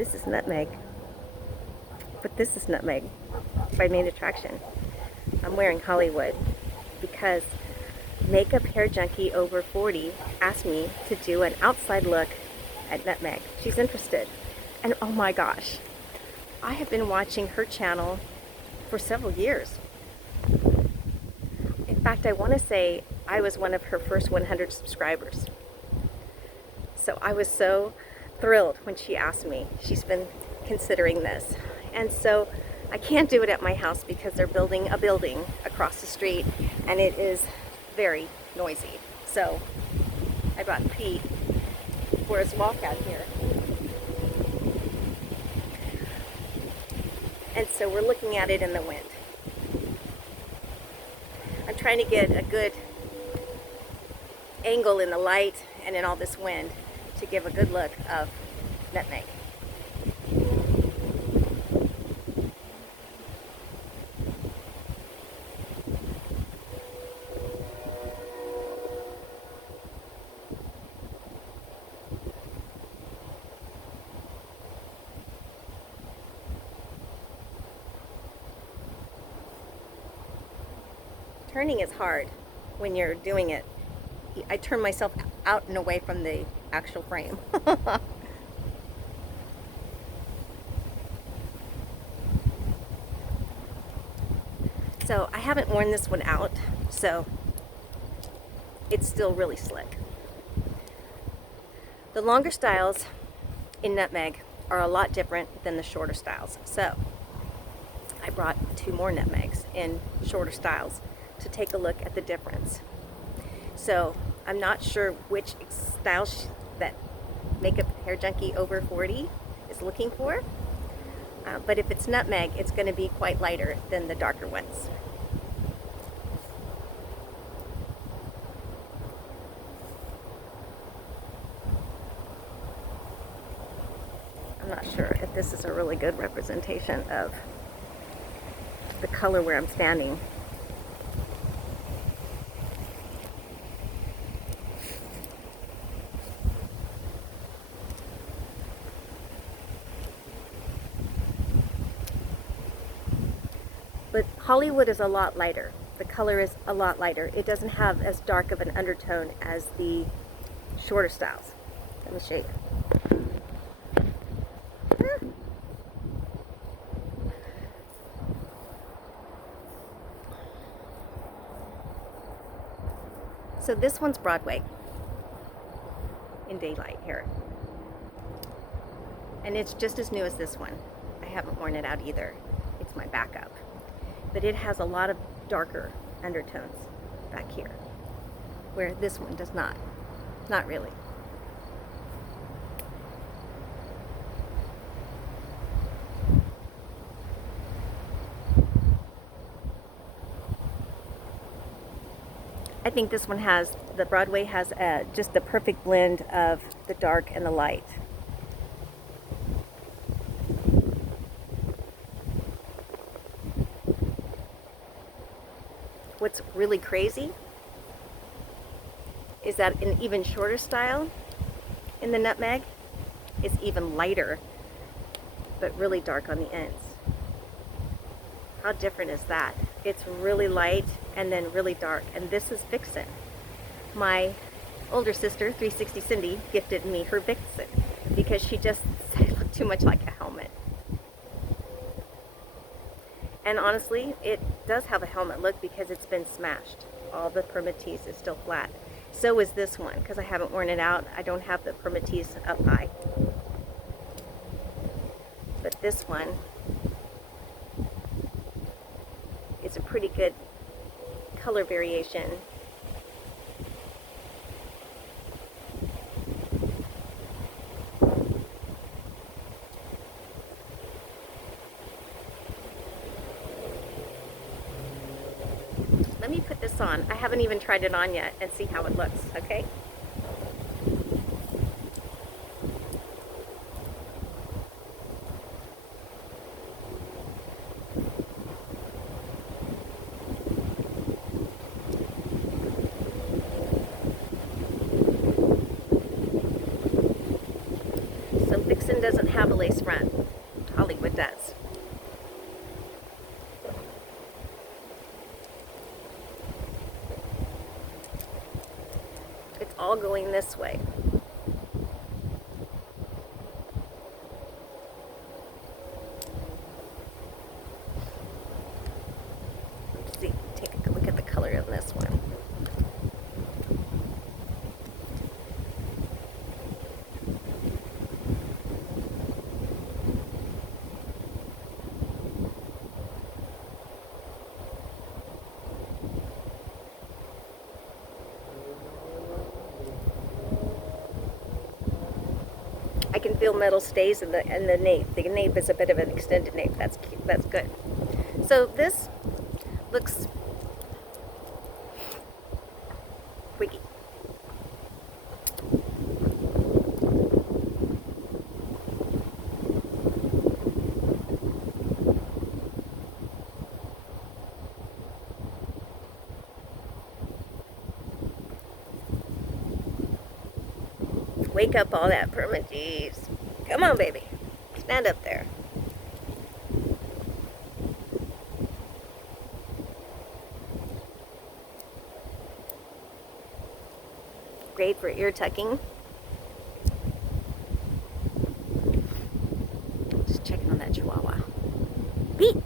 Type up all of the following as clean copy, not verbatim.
This is Nutmeg, but this is Nutmeg by Main Attraction. I'm wearing Hollywood because Makeup Hair Junkie over 40 asked me to do an outside look at Nutmeg. She's interested. And oh my gosh, I have been watching her channel for several years. In fact, I want to say I was one of her first 100 subscribers. So I was so thrilled when she asked me. She's been considering this. And so I can't do it at my house because they're building a building across the street and it is very noisy. So I brought Pete for his walk out here. And so we're looking at it in the wind. I'm trying to get a good angle in the light and in all this wind to give a good look of Nutmeg. Turning is hard when you're doing it. I turn myself out and away from the actual frame. So I haven't worn this one out, so it's still really slick. The longer styles in Nutmeg are a lot different than the shorter styles. So I brought 2 more Nutmegs in shorter styles to take a look at the difference. So I'm not sure which style that Makeup Hair Junkie over 40 is looking for, but if it's Nutmeg, it's going to be quite lighter than the darker ones. I'm not sure if this is a really good representation of the color where I'm standing. But Hollywood is a lot lighter. The color is a lot lighter. It doesn't have as dark of an undertone as the shorter styles. Let me show you. So this one's Broadway in daylight here. And it's just as new as this one. I haven't worn it out either. It's my backup. But it has a lot of darker undertones back here, where this one does not. Not really. I think this one has, the Broadway has just the perfect blend of the dark and the light. What's really crazy is that an even shorter style in the Nutmeg is even lighter, but really dark on the ends. How different is that? It's really light and then really dark. And this is Vixen. My older sister, 360 Cindy, gifted me her Vixen because she just said it looked too much like a helmet. And honestly, it does have a helmet look because it's been smashed. All the permatease is still flat. So is this one, because I haven't worn it out. I don't have the permatease up high. But this one is a pretty good color variation. Let me put this on. I haven't even tried it on yet and see how it looks, okay? Vixen doesn't have a lace front. Hollywood does. It's all going this way. Let's see, take a look at the color on this one. I can feel metal stays in the nape. The nape is a bit of an extended nape. That's cute. That's good. So this looks wiggy. Wake up all that permatease. Come on, baby. Stand up there. Great for ear tucking. Just checking on that chihuahua. Beat!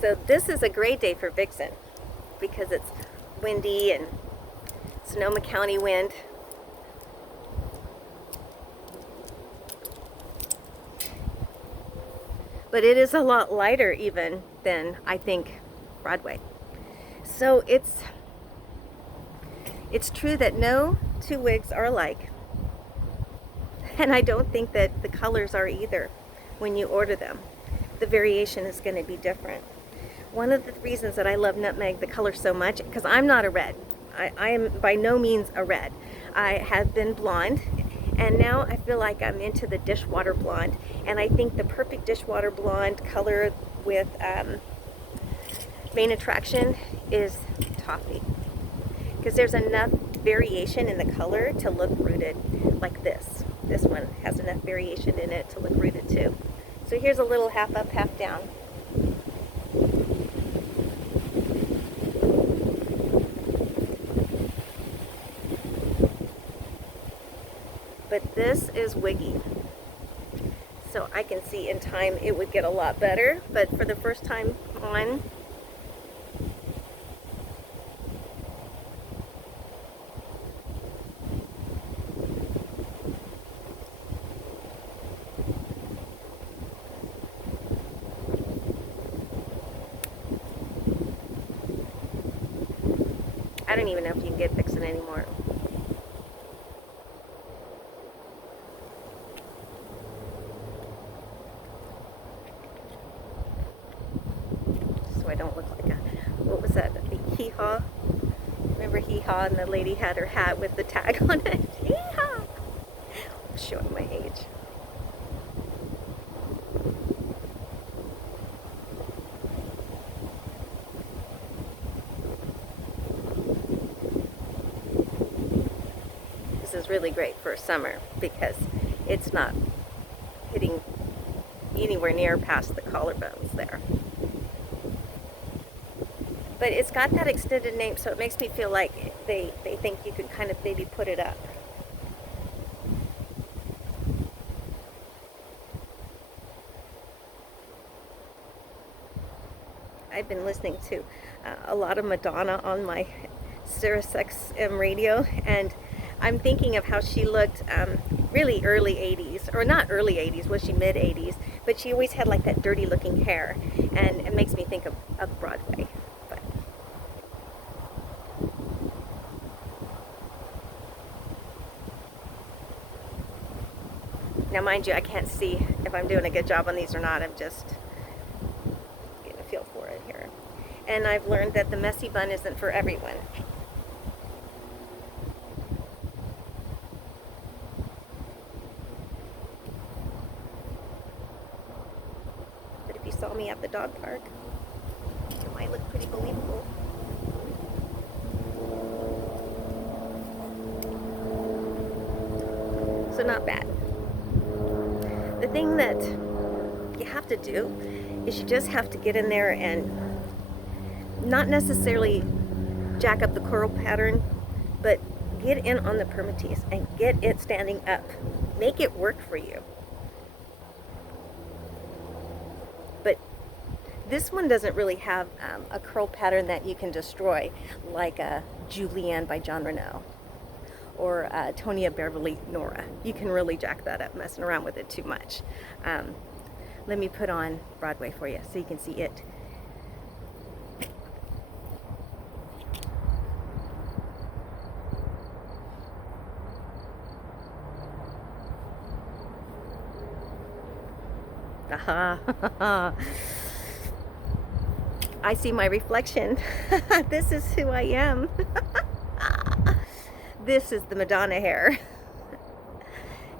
So this is a great day for Vixen because it's windy and Sonoma County wind. But it is a lot lighter even than, I think, Broadway. So it's true that no two wigs are alike. And I don't think that the colors are either when you order them. The variation is going to be different. One of the reasons that I love Nutmeg, the color, so much, because I'm not a red. I am by no means a red. I have been blonde, and now I feel like I'm into the dishwater blonde. And I think the perfect dishwater blonde color with main attraction is toffee. Because there's enough variation in the color to look rooted, like this. This one has enough variation in it to look rooted too. So here's a little half up, half down. But this is wiggy. So I can see in time it would get a lot better, but for the first time on, I don't even know if you can get Vixen anymore. So I don't look like a, what was that, the hee-haw? Remember hee-haw, and the lady had her hat with the tag on it? Hee-haw! I'm showing my age. This is really great for summer because it's not hitting anywhere near past the collarbones there. But it's got that extended nape, so it makes me feel like they think you could kind of maybe put it up. I've been listening to a lot of Madonna on my Sirius XM radio, and I'm thinking of how she looked really early 80s, or not early 80s, was she mid 80s, but she always had like that dirty looking hair, and it makes me think of Broadway. But now, mind you, I can't see if I'm doing a good job on these or not. I'm just getting a feel for it here. And I've learned that the messy bun isn't for everyone. But if you saw me at the dog park, it might look pretty believable. So not bad. The thing that you have to do is you just have to get in there and not necessarily jack up the coral pattern, but get in on the permatease and get it standing up. Make it work for you. But this one doesn't really have a curl pattern that you can destroy, like a Julienne by John Renaud or Tonia Beverly Nora. You can really jack that up messing around with it too much. Let me put on Broadway for you so you can see it. Aha. I see my reflection. This is who I am. This is the Madonna hair.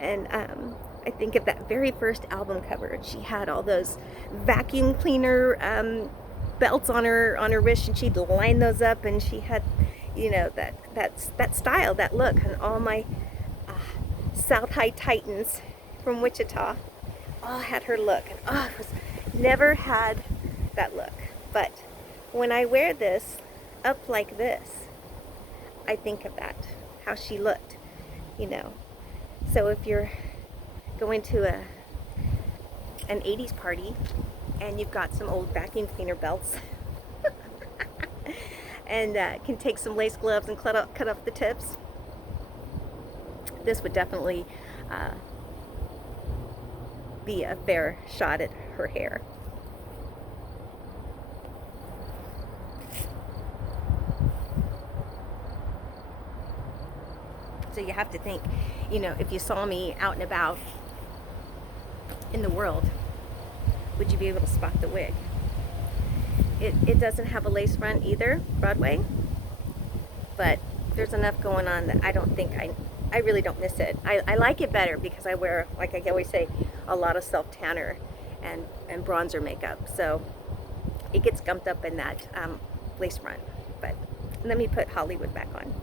And I think of that very first album cover. She had all those vacuum cleaner belts on her wrist, and she'd line those up, and she had, you know, that style, that look. And all my South High Titans from Wichita all had her look, and it was never had that look. But when I wear this up like this, I think of that, how she looked, you know. So if you're going to an 80s party and you've got some old vacuum cleaner belts and can take some lace gloves and cut off the tips, this would definitely be a fair shot at her hair. So you have to think, you know, if you saw me out and about in the world, would you be able to spot the wig? It doesn't have a lace front either, Broadway, but there's enough going on that I don't think I really don't miss it. I like it better because I wear, like I always say, a lot of self-tanner and bronzer makeup, so it gets gumped up in that lace front. But let me put Hollywood back on.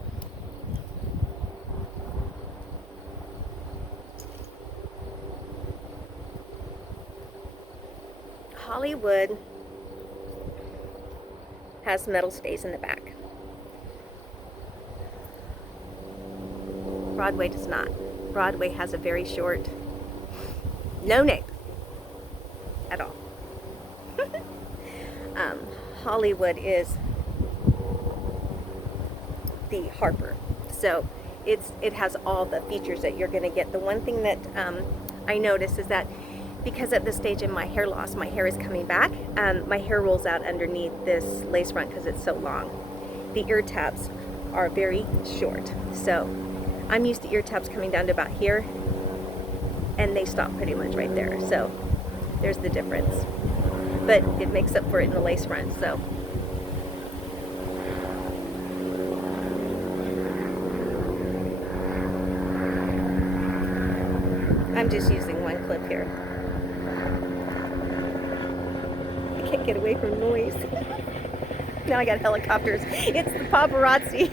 Hollywood has metal stays in the back. Broadway does not. Broadway has a very short, no nape at all. Hollywood is the Harper, so it has all the features that you're going to get. The one thing that I notice is that because at this stage in my hair loss, my hair is coming back, my hair rolls out underneath this lace front because it's so long. The ear tabs are very short, so I'm used to ear tabs coming down to about here, and they stop pretty much right there. So there's the difference, but it makes up for it in the lace front. So I'm just using one clip here. I can't get away from noise. Now I got helicopters. It's the paparazzi.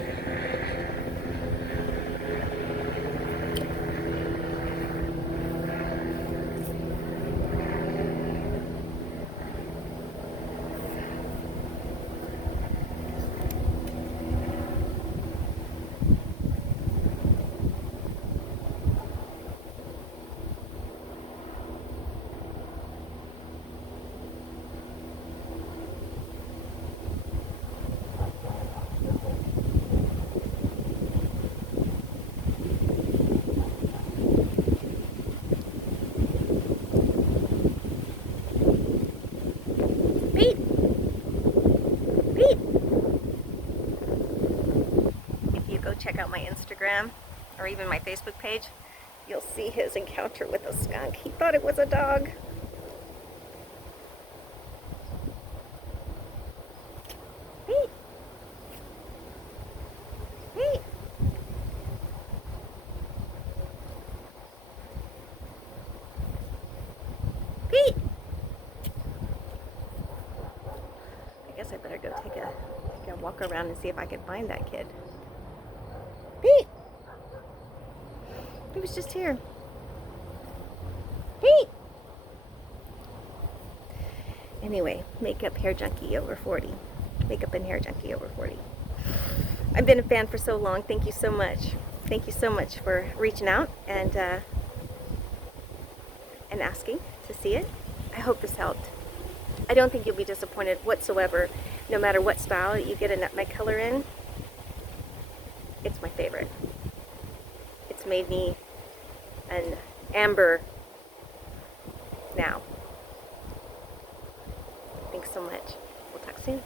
check out my Instagram or even my Facebook page, you'll see his encounter with a skunk. He thought it was a dog. Pete! Pete! Pete! I guess I better go take a walk around and see if I can find that kid. Pete! He was just here. Pete! Anyway, makeup hair junkie over 40. Makeup and hair junkie over 40. I've been a fan for so long. Thank you so much. Thank you so much for reaching out and asking to see it. I hope this helped. I don't think you'll be disappointed whatsoever, no matter what style you get a nutmeg color in. It's my favorite. It's made me an amber now. Thanks so much. We'll talk soon.